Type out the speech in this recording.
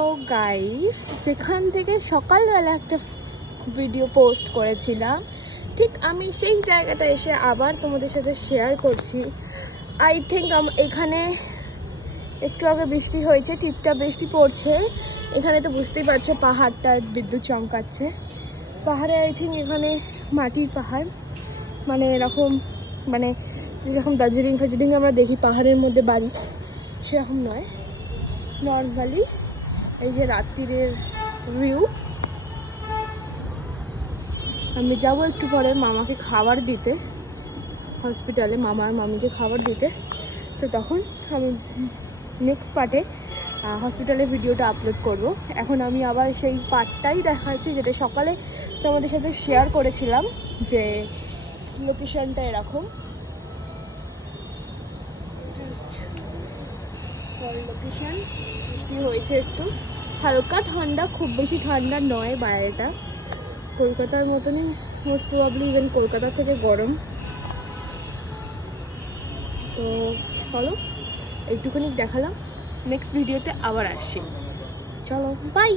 তো গাইস, যেখান থেকে সকালবেলা একটা ভিডিও পোস্ট করেছিলাম, ঠিক আমি সেই জায়গাটা এসে আবার তোমাদের সাথে শেয়ার করছি। আই থিঙ্ক এখানে একটু আগে বৃষ্টি হয়েছে, টিপটাপ বৃষ্টি পড়ছে। এখানে তো বুঝতেই পারছো পাহাড়টা বিদ্যুৎ চমকাচ্ছে। পাহাড়ে আই থিঙ্ক এখানে মাটির পাহাড়, মানে এরকম, মানে যেরকম দার্জিলিং ফার্জিলিং আমরা দেখি পাহাড়ের মধ্যে বাড়ি, সেরকম নয়। নর্মালি এই যে রাত্রিরের ভিউ। আমি যাবো একটু পরে মামাকে খাবার দিতে হসপিটালে, মামা আর মামিকে খাবার দিতে। তো তখন আমি নেক্সট পার্টে হসপিটালের ভিডিওটা আপলোড করব। এখন আমি আবার সেই পার্টটাই দেখাচ্ছি যেটা সকালে তোমাদের সাথে শেয়ার করেছিলাম, যে লোকেশনটা এরকম। লোকেশন বৃষ্টি হয়েছে, একটু হালকা ঠান্ডা, খুব বেশি ঠান্ডা নয় বাইরেটা। কলকাতার মতনই মোস্ট প্রবাবলি, ইভেন কলকাতা থেকে গরম। তো চলো, এইটুকুনি দেখালাম, নেক্সট ভিডিওতে আবার আসছি। চলো, বাই।